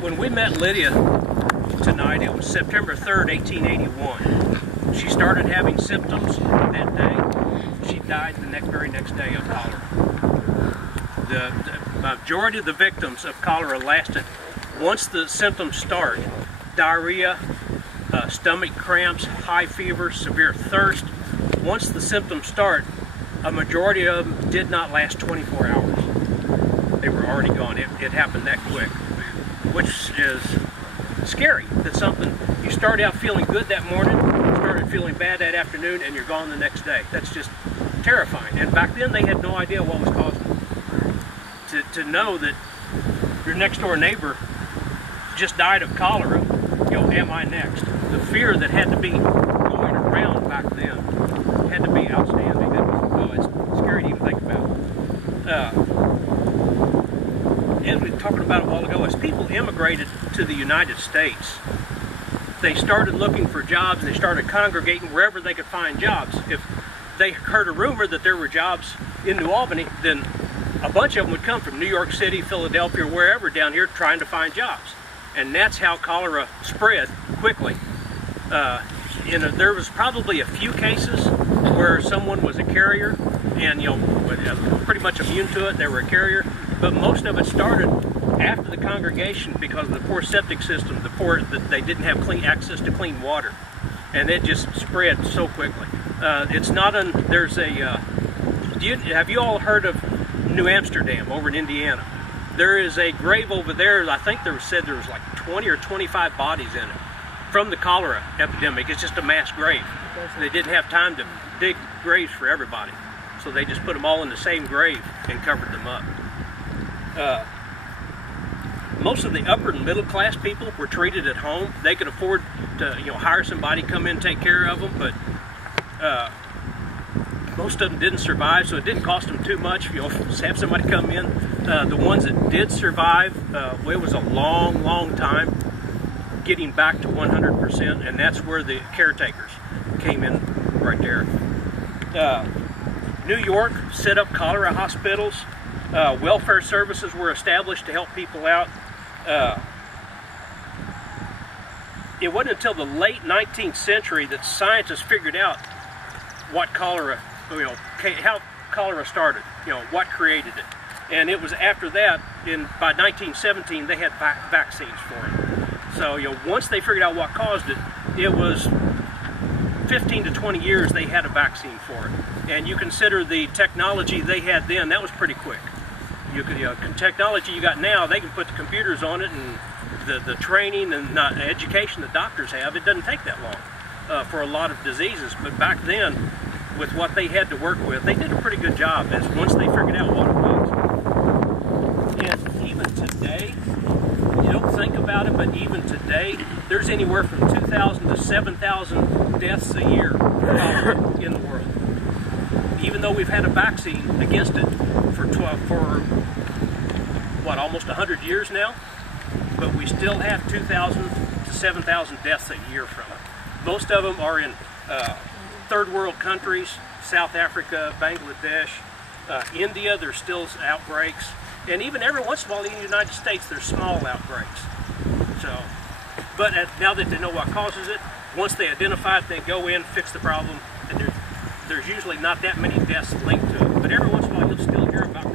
When we met Lydia tonight, it was September 3rd, 1881. She started having symptoms that day. She died the very next day of cholera. The majority of the victims of cholera lasted, once the symptoms start, diarrhea, stomach cramps, high fever, severe thirst. Once the symptoms start, a majority of them did not last 24 hours. They were already gone. It happened that quick, which is scary. That's something, you start out feeling good that morning, you started feeling bad that afternoon, and you're gone the next day. That's just terrifying. And back then they had no idea what was causing it. To know that your next door neighbor just died of cholera, am I next? The fear that had to be going around back then had to be outstanding. It's scary to even think about. As we were talking about a while ago, as people immigrated to the United States, they started looking for jobs, and they started congregating wherever they could find jobs. If they heard a rumor that there were jobs in New Albany, then a bunch of them would come from New York City, Philadelphia, wherever down here trying to find jobs. And that's how cholera spread quickly. There was probably a few cases where someone was a carrier and pretty much immune to it, they were a carrier, but most of it started after the congregation because of the poor septic system, they didn't have clean access to clean water, and it just spread so quickly. Have you all heard of New Amsterdam over in Indiana? There is a grave over there. I think there was like 20 or 25 bodies in it from the cholera epidemic. It's just a mass grave. They didn't have time to dig graves for everybody, so they just put them all in the same grave and covered them up. Most of the upper and middle class people were treated at home. They could afford to hire somebody, come in, take care of them, but most of them didn't survive, so it didn't cost them too much. Have somebody come in. The ones that did survive, it was a long time getting back to 100%, and that's where the caretakers came in right there. New York set up cholera hospitals. Welfare services were established to help people out. It wasn't until the late 19th century that scientists figured out what cholera, how cholera started, what created it. And it was after that, by 1917, they had vaccines for it. So, once they figured out what caused it, it was 15 to 20 years they had a vaccine for it. And you consider the technology they had then, that was pretty quick. Technology you got now, they can put the computers on it, and the training and education the doctors have, it doesn't take that long for a lot of diseases. But back then, with what they had to work with, they did a pretty good job once they figured out what it was. And even today, you don't think about it, but even today, there's anywhere from 2,000 to 7,000 deaths a year in the world. Even though we've had a vaccine against it for almost 100 years now, but we still have 2,000 to 7,000 deaths a year from it. Most of them are in third world countries, South Africa, Bangladesh, India. There's still outbreaks, and even every once in a while in the United States there's small outbreaks. But now that they know what causes it, once they identify it, they go in, fix the problem, and there's usually not that many deaths linked to it. But every once in a while you'll still hear about